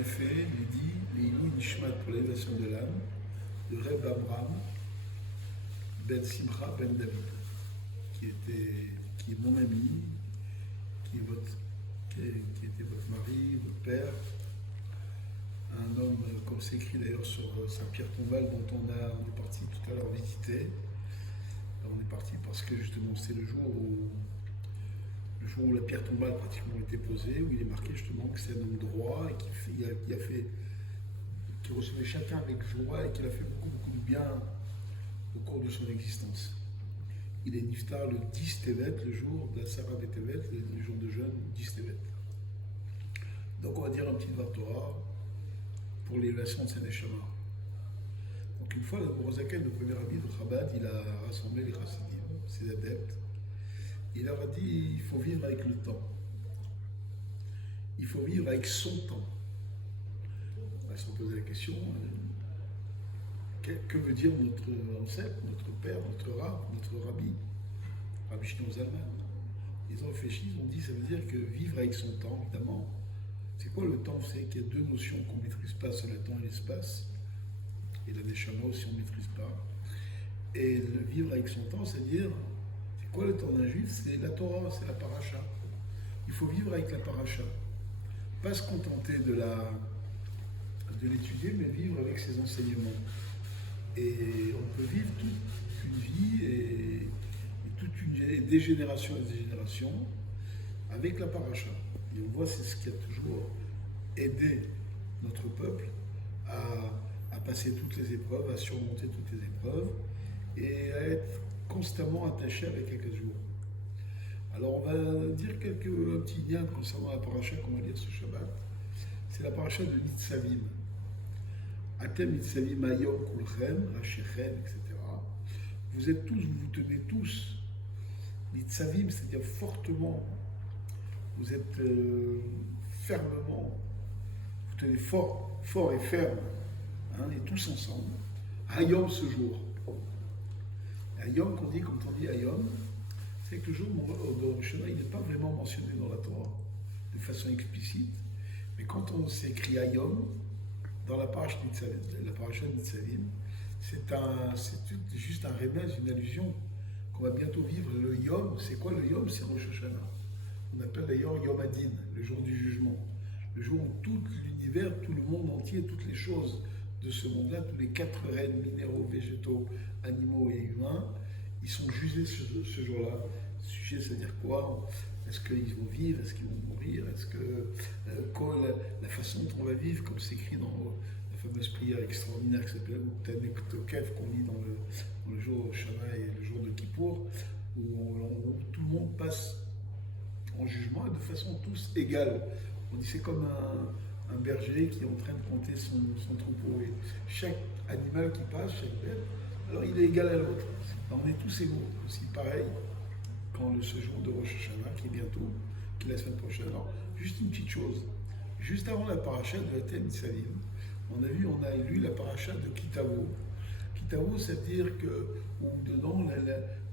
effet, il dit Leilou Nishmat pour l'élévation de l'âme de Reb Amram Ben Simcha Ben David, qui est mon ami, qui était votre mari, votre père, un homme, comme c'est écrit d'ailleurs sur sa pierre tombale dont on est parti tout à l'heure visiter. On est parti parce que justement c'est le jour où la pierre tombale pratiquement était posée, où il est marqué justement que c'est un homme droit et qui recevait chacun avec joie et qui a fait beaucoup de bien au cours de son existence. Il est niftar le 10 Tevet, le jour de la Sarah Tevet, le jour de jeûne 10 Tevet. Donc on va dire un petit Dvar Torah pour l'élévation de sa Neshama. Donc une fois, le Rozaken, le premier rabbi de Chabad, il a rassemblé les chassidim, ses adeptes. Il leur a dit, il faut vivre avec le temps. Il faut vivre avec son temps. On va se poser la question, que veut dire notre ancêtre, notre père, notre rabbi, Rabbi Shlomo Zalman. Ils ont réfléchi, ils ont dit, ça veut dire que vivre avec son temps, évidemment. C'est quoi le temps? C'est qu'il y a deux notions qu'on ne maîtrise pas, c'est le temps et l'espace. Et la neshama aussi, on ne maîtrise pas. Et le vivre avec son temps, c'est-à-dire, c'est quoi le temps d'un juif? C'est la Torah, c'est la paracha. Il faut vivre avec la paracha. Pas se contenter de l'étudier, mais vivre avec ses enseignements. Et on peut vivre toute une vie et des générations et des générations avec la paracha. Et on voit, c'est ce qui a toujours aidé notre peuple à passer toutes les épreuves, à surmonter toutes les épreuves et à être constamment attaché avec Akadosh. Alors on va dire quelques petits liens concernant la paracha qu'on va lire ce Shabbat. C'est la paracha de Nitzavim. Atem Nitzavim Ayom Kulchem, Rachechem, etc. Vous êtes tous, vous vous tenez tous. Nitzavim, c'est-à-dire fortement. Vous êtes fermement, vous tenez fort et ferme, et tous ensemble. Ayom ce jour. Ayom, quand on dit Ayom, c'est que le jour de Shana, il n'est pas vraiment mentionné dans la Torah de façon explicite, mais quand on s'écrit Ayom, dans la paracha Nitzavim, c'est juste un remède, une allusion qu'on va bientôt vivre. Le Yom, c'est quoi le Yom? C'est Rosh Hashanah. On appelle d'ailleurs Yom Adin, le jour du jugement. Le jour où tout l'univers, tout le monde entier, toutes les choses de ce monde-là, tous les quatre règnes minéraux, végétaux, animaux et humains, ils sont jugés ce jour-là. Sujet, c'est-à-dire quoi? Est-ce qu'ils vont vivre? Est-ce qu'ils vont mourir? Est-ce que la façon dont on va vivre, comme c'est écrit dans la fameuse prière extraordinaire qui s'appelle Utanek Tokev, qu'on lit dans le jour de Shana et le jour de Kippour, où tout le monde passe en jugement et de façon tous égale. On dit c'est comme un berger qui est en train de compter son troupeau et chaque animal qui passe, chaque bête, alors il est égal à l'autre. On est tous égaux. Aussi pareil quand ce jour de Rosh Hashanah qui est bientôt, qui est la semaine prochaine. Alors juste une petite chose, juste avant la paracha de la Thème Salim, on a lu la paracha de Kitavo. Kitavo, c'est-à-dire que dedans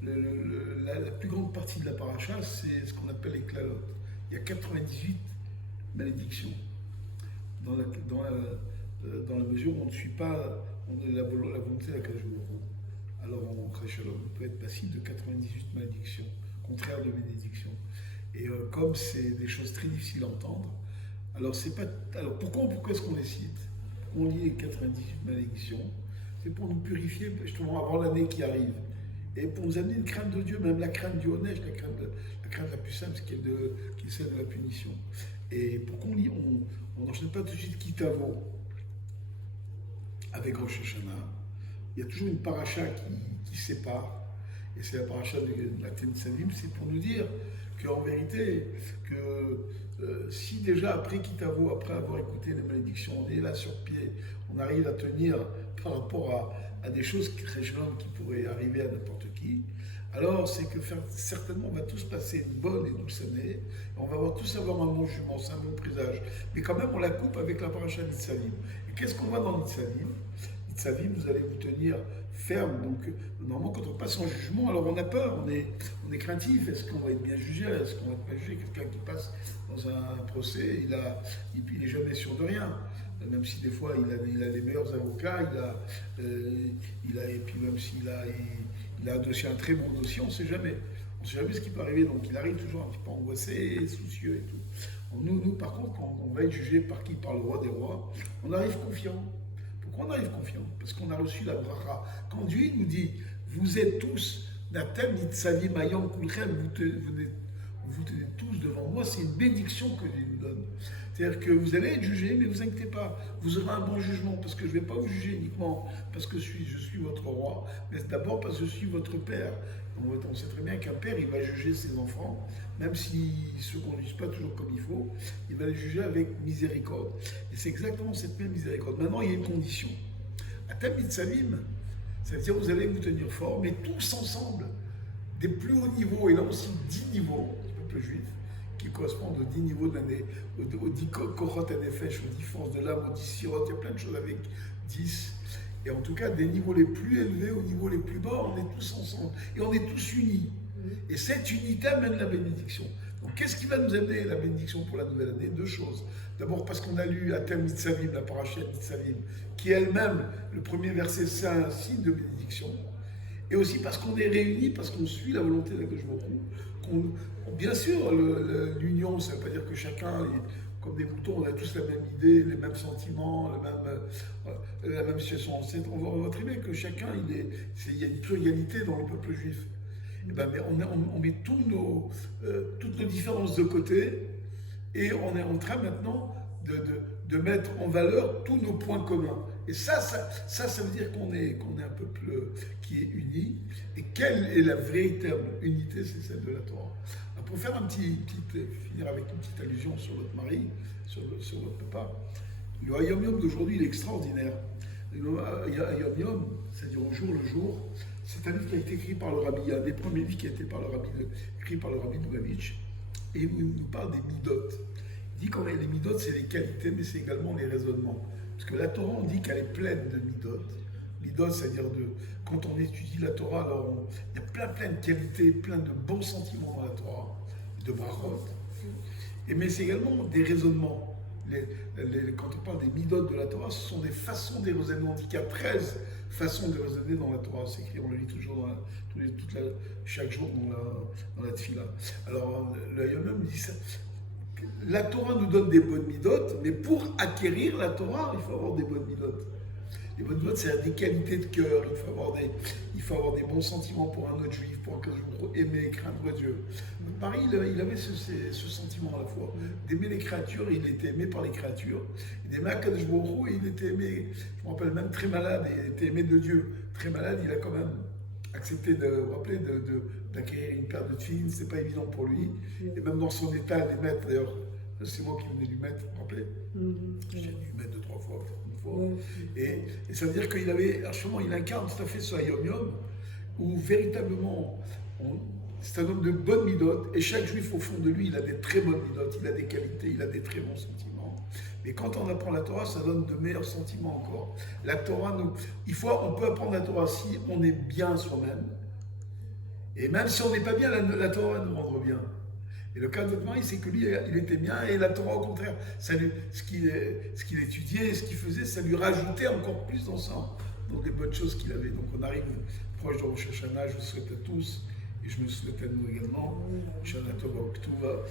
la plus grande partie de la paracha, c'est ce qu'on appelle les klalot. Il y a 98 malédictions. Dans la mesure où on ne suit pas la volonté de la Kadosh Baruch Hu. Alors on peut être passible de 98 malédictions, contraire de bénédictions. Et comme c'est des choses très difficiles à entendre, alors pourquoi est-ce qu'on les cite? Pourquoi on lit les 98 malédictions? C'est pour nous purifier justement avant l'année qui arrive. Et pour nous amener une crainte de Dieu, même la crainte du honnête, la crainte la plus simple, qui est celle de la punition. Et pourquoi on n'enchaîne pas tout de suite Kitavo avec Rosh Hashanah? Il y a toujours une paracha qui sépare, et c'est la paracha de la Thème Salim, c'est pour nous dire qu'en vérité, si déjà après Kitavo, après avoir écouté les malédictions, on est là sur pied, on arrive à tenir par rapport à des choses qui pourraient arriver à n'importe qui, alors c'est que certainement on va tous passer une bonne et douce année, on va tous avoir un bon jugement, c'est un bon présage, mais quand même on la coupe avec la paracha Nitzavim. Et qu'est-ce qu'on voit dans Nitzavim? Nitzavim, vous allez vous tenir ferme, donc normalement quand on passe en jugement, alors on a peur, on est craintif, est-ce qu'on va être bien jugé, est-ce qu'on va être pas jugé? Quelqu'un qui passe dans un procès, il est jamais sûr de rien. même si des fois il a les meilleurs avocats, et puis même s'il a, il a un dossier, un très bon dossier, on ne sait jamais. On ne sait jamais ce qui peut arriver, donc il arrive toujours un petit peu angoissé, soucieux et tout. Nous, par contre, quand on va être jugé par qui? Par le roi des rois, on arrive confiant. Pourquoi on arrive confiant? Parce qu'on a reçu la bracha. Quand Dieu nous dit, vous êtes tous, Natem Nitzavim Ayam Kulchem, vous tenez tous devant moi, c'est une bénédiction que Dieu nous donne. C'est-à-dire que vous allez être jugés, mais ne vous inquiétez pas, vous aurez un bon jugement, parce que je ne vais pas vous juger uniquement parce que je suis votre roi, mais d'abord parce que je suis votre père. On sait très bien qu'un père, il va juger ses enfants, même s'ils ne se conduisent pas toujours comme il faut, il va les juger avec miséricorde. Et c'est exactement cette même miséricorde. Maintenant, il y a une condition. À Tamid Samim, ça veut dire que vous allez vous tenir fort, mais tous ensemble, des plus hauts niveaux, et là aussi 10 niveaux, du peuple juif, qui correspondent aux 10 niveaux de l'année, aux 10 Kochot Hanefesh, aux 10 forces de l'âme, aux 10 sirotes, il y a plein de choses avec 10. Et en tout cas, des niveaux les plus élevés aux niveaux les plus bas, on est tous ensemble. Et on est tous unis. Et cette unité amène la bénédiction. Donc qu'est-ce qui va nous amener la bénédiction pour la nouvelle année? Deux choses. D'abord parce qu'on a lu Atem Nitzavim, la paracha Nitzavim, qui elle-même, le premier verset, c'est un signe de bénédiction. Et aussi parce qu'on est réunis, parce qu'on suit la volonté d'Akadosh Baruch Hu. Bien sûr, l'union, ça ne veut pas dire que chacun, comme des moutons, on a tous la même idée, les mêmes sentiments, la même situation. On voit très bien que chacun, il y a une pluralité dans le peuple juif. Et ben, mais on met toutes nos différences de côté et on est en train maintenant de mettre en valeur tous nos points communs. Et ça veut dire qu'on est un peuple qui est uni. Et quelle est la véritable unité? C'est celle de la Torah. Alors pour faire finir avec une petite allusion sur votre mari, sur votre papa, le Hayom Yom d'aujourd'hui, il est extraordinaire. Le Hayom Yom, c'est-à-dire au jour le jour, c'est un livre qui a été écrit par le Rabbi, il y a un des premiers livres qui a été écrit par le Rabbi Lubavitch, et il nous parle des midot. Il dit qu'en fait, les midot, c'est les qualités, mais c'est également les raisonnements. Parce que la Torah, on dit qu'elle est pleine de midot. Midot, c'est-à-dire quand on étudie la Torah, alors il y a plein de qualités, plein de bons sentiments dans la Torah, de brachot. Mais c'est également des raisonnements. Quand on parle des midot de la Torah, ce sont des façons de raisonner. On dit qu'il y a 13 façons de raisonner dans la Torah. C'est écrit, on le lit toujours chaque jour dans la tefila. Alors, le Yom dit ça. La Torah nous donne des bonnes midotes, mais pour acquérir la Torah, il faut avoir des bonnes midotes. Les bonnes midotes, c'est des qualités de cœur, il faut avoir des bons sentiments pour un autre juif, pour aimer et craindre Dieu. Marie, il avait ce sentiment à la fois, d'aimer les créatures, il était aimé par les créatures, et d'aimer Akadosh Baruch Hu, il était aimé, je me rappelle même très malade, il était aimé de Dieu. Très malade, il a quand même accepté d'acquérir une paire de tefilines, c'est pas évident pour lui. Et même dans son état, les mettre, d'ailleurs, c'est moi qui venais lui mettre, vous vous rappelez? J'ai dû lui mettre 2-3 fois, une fois. Et ça veut dire qu'il avait, franchement, il incarne tout à fait ce Hayom Yom, où véritablement, c'est un homme de bonne midote, et chaque juif au fond de lui, il a des très bonnes midotes, il a des qualités, il a des très bons sentiments. Et quand on apprend la Torah, ça donne de meilleurs sentiments encore. La Torah, on peut apprendre la Torah si on est bien soi-même. Et même si on n'est pas bien, la Torah va nous rendre bien. Et le cas de notre mari, c'est que lui, il était bien, et la Torah, au contraire, ce qu'il étudiait, ce qu'il faisait, ça lui rajoutait encore plus dans les bonnes choses qu'il avait. Donc on arrive proche de Rosh Hashanah, je vous souhaite à tous, et je me souhaite à nous également, Shana Tova Oktuva,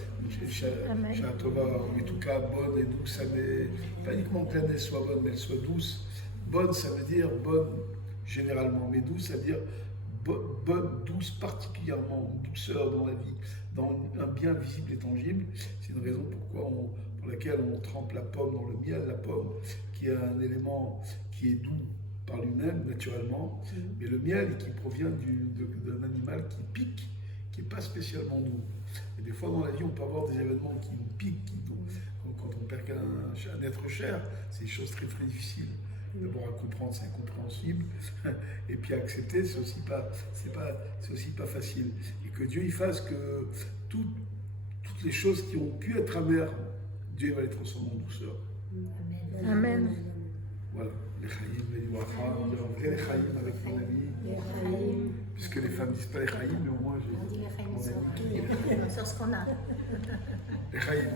Shana Tova Metuka, bonne et douce année, pas uniquement que l'année soit bonne, mais elle soit douce. Bonne, ça veut dire bonne généralement, mais douce, ça veut dire bonne, douce, particulièrement, douceur dans la vie, dans un bien visible et tangible. C'est une raison pour laquelle on trempe la pomme dans le miel, la pomme qui est un élément qui est doux par lui-même, naturellement, mais le miel qui provient d'un animal qui pique, qui n'est pas spécialement doux. Et des fois dans la vie, on peut avoir des événements qui nous piquent, quand on perd un être cher, c'est des choses très très difficiles. D'abord à comprendre, c'est incompréhensible, et puis à accepter, c'est aussi pas facile. Et que Dieu il fasse que toutes les choses qui ont pu être amères, Dieu va les transformer en douceur. Amen. Amen. Voilà, les Chaïm, les Liwacha, on dirait en vrai les Chaïm avec mon ami, puisque les femmes disent pas les Chaïm, mais au moins j'ai les Chaïm sur ce qu'on a. Les Chaïm.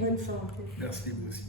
Bonne santé. Merci, vous aussi.